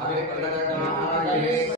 అభిప్రదనాయ అధిదేవత ప్రత్యదేవత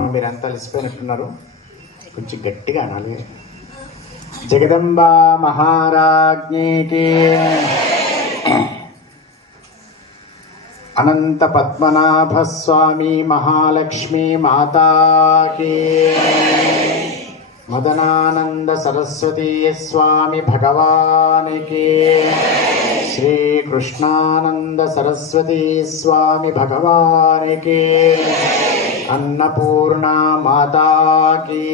మీరంతా అలసిపోయినట్టున్నారు. కొంచెం గట్టిగా అనాలి. జగదంబ మహారాజ్ఞికి అనంత పద్మనాభ స్వామి మహాలక్ష్మి మాతాకి మదనానంద సరస్వతీ స్వామి భగవానికి శ్రీకృష్ణానంద సరస్వతీ స్వామి భగవానికి అన్నపూర్ణ మాతాకి.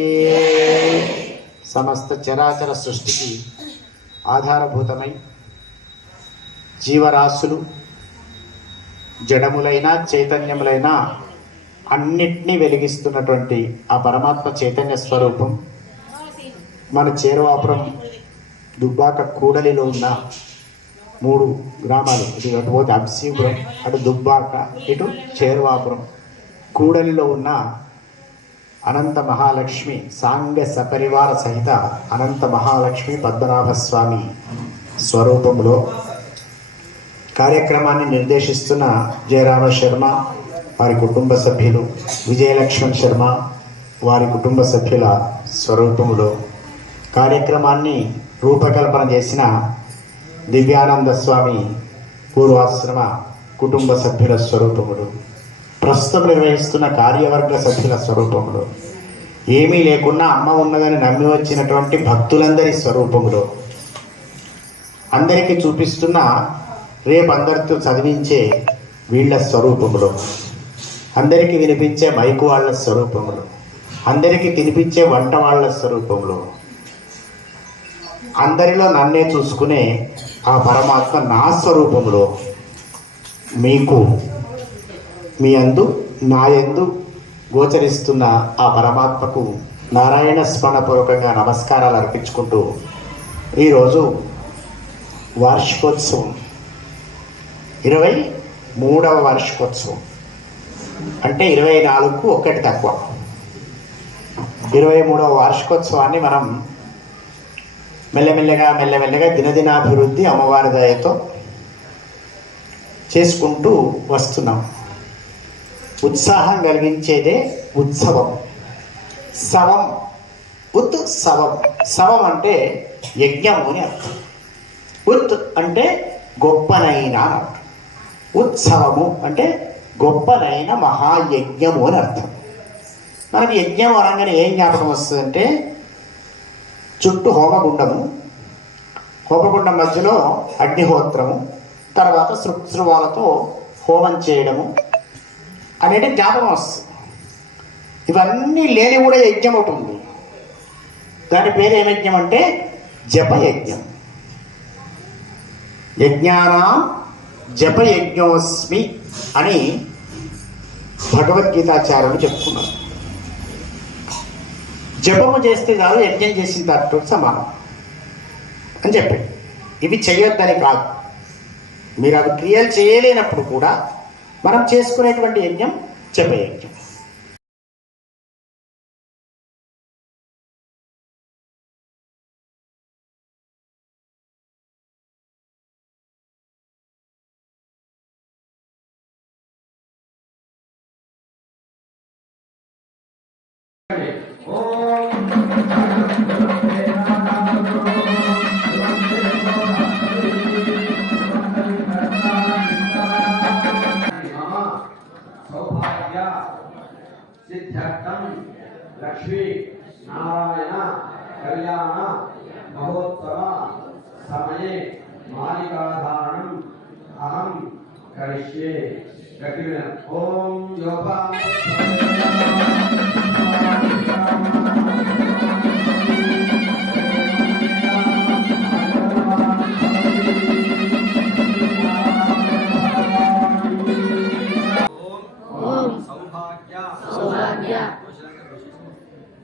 సమస్త చరాచర సృష్టికి ఆధారభూతమై జీవరాశులు జడములైన చైతన్యములైన అన్నిటినీ వెలిగిస్తున్నటువంటి ఆ పరమాత్మ చైతన్య స్వరూపం మన చేరువాపురం దుబ్బాక కూడలిలో ఉన్న మూడు గ్రామాలు. ఇటు అటు పోతే అబ్సీపురం అటు దుబ్బాక ఇటు చేరువాపురం. కూడలిలో ఉన్న అనంత మహాలక్ష్మి సాంగ సపరివార సహిత అనంత మహాలక్ష్మి పద్మనాభస్వామి స్వరూపంలో కార్యక్రమాన్ని నిర్దేశిస్తున్న జయరామ శర్మ వారి కుటుంబ సభ్యులు విజయలక్ష్మణ్ శర్మ వారి కుటుంబ సభ్యుల స్వరూపములో కార్యక్రమాన్ని రూపకల్పన చేసిన దివ్యానంద స్వామి పూర్వాశ్రమ కుటుంబ సభ్యుల స్వరూపములు. ప్రస్తుతం నిర్వహిస్తున్న కార్యవర్గ సభ్యుల స్వరూపంలో. ఏమీ లేకున్నా అమ్మ ఉన్నదని నమ్మి వచ్చినటువంటి భక్తులందరి స్వరూపంలో. అందరికీ చూపిస్తున్న రేపు అందరితో చదివించే వీళ్ళ స్వరూపంలో. అందరికీ వినిపించే మైకు వాళ్ళ స్వరూపములు అందరికీ తినిపించే వంట వాళ్ళ స్వరూపములు అందరిలో నన్నే చూసుకునే ఆ పరమాత్మ నా స్వరూపంలో. మీకు మీ అందు నాయందు గోచరిస్తున్న ఆ పరమాత్మకు నారాయణ స్మరణపూర్వకంగా నమస్కారాలు అర్పించుకుంటూ ఈరోజు వార్షికోత్సవం ఇరవై మూడవ వార్షికోత్సవం. అంటే ఇరవై నాలుగుకు ఒకటి తక్కువ. ఇరవై మూడవ వార్షికోత్సవాన్ని మనం మెల్లమెల్లగా మెల్లమెల్లగా దినదినాభివృద్ధి అమ్మవారి దయతో చేసుకుంటూ వస్తున్నాం. ఉత్సాహం కలిగించేదే ఉత్సవం. సవం ఉత్ సవం. సవం అంటే యజ్ఞము అని అర్థం. ఉత్ అంటే గొప్పనైన ఉత్సవము అంటే గొప్పనైన మహాయజ్ఞము అని అర్థం. మనకి యజ్ఞం అనగానే ఏం జ్ఞాపకం వస్తుందంటే చుట్టూ హోమగుండము. హోమగుండం మధ్యలో అగ్నిహోత్రము. తర్వాత శృవాలతో హోమం చేయడము. అంటే జ్ఞాపకం వస్తుంది. ఇవన్నీ లేని కూడా యజ్ఞం ఒకటి ఉంది. దాని పేరు ఏం యజ్ఞం అంటే జపయజ్ఞం. యజ్ఞాన జపయజ్ఞోస్మి అని భగవద్గీతాచార్యులు చెప్పుకున్నారు జపము చేస్తే చాలు యజ్ఞం చేసిన దాంట్లో సమానం అని చెప్పాడు. ఇవి చేయొద్దని కాదు. మీరు అవి క్రియలు చేయలేనప్పుడు కూడా మనం చేసుకునేటువంటి యజ్ఞం జపయజ్ఞం సౌభాగ్య సిద్ధ్యర్థం లక్ష్మీ నారాయణ కళ్యాణ మహోత్సవ సమయే మాలికాధారణం అహం కరిష్యే గట్టిగా ఓం యోగా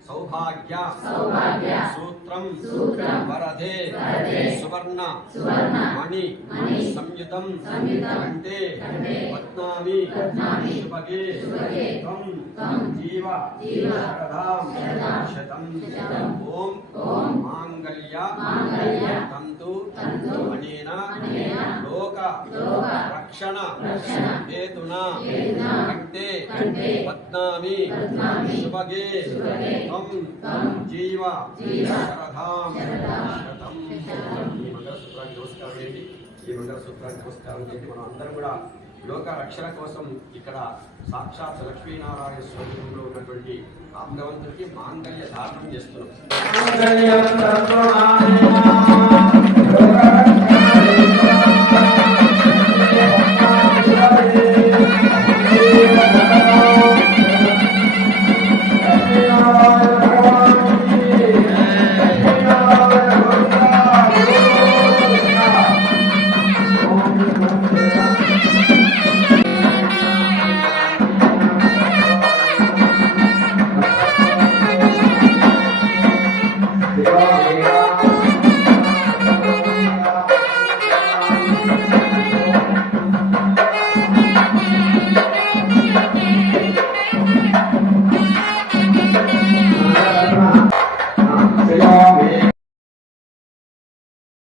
सौभाग्य। सौभाग्य। सूत्रम सूत्रम वरदे। वरदे। सुवर्ण। सुवर्ण। मणि। मणि। संयुतम संयुतम कंठे कंठे पद्मानि। पद्मानि। शुभगे। शुभगे। तम तम जीव। जीव। शरदाम शरदाम शतम शतम ओम। ओम। मांगल्य मांगल्य तंतु तंतु अनेन अनेन రక్షణ రక్షణ హేతున కంటే పద్నామి శుభగే త్వం జీవ శతం శతం. ఈ మంగళసూత్రానికి నమస్కారం చేయండి. ఈ మంగళసూత్రానికి నమస్కారం చేయండి. మనం అందరం కూడా లోక రక్షణ కోసం ఇక్కడ సాక్షాత్ లక్ష్మీనారాయణ స్వరూపంలో ఉన్నటువంటి ఆ భగవంతుడికి మాంగళ్య ధారణం చేస్తున్నాం.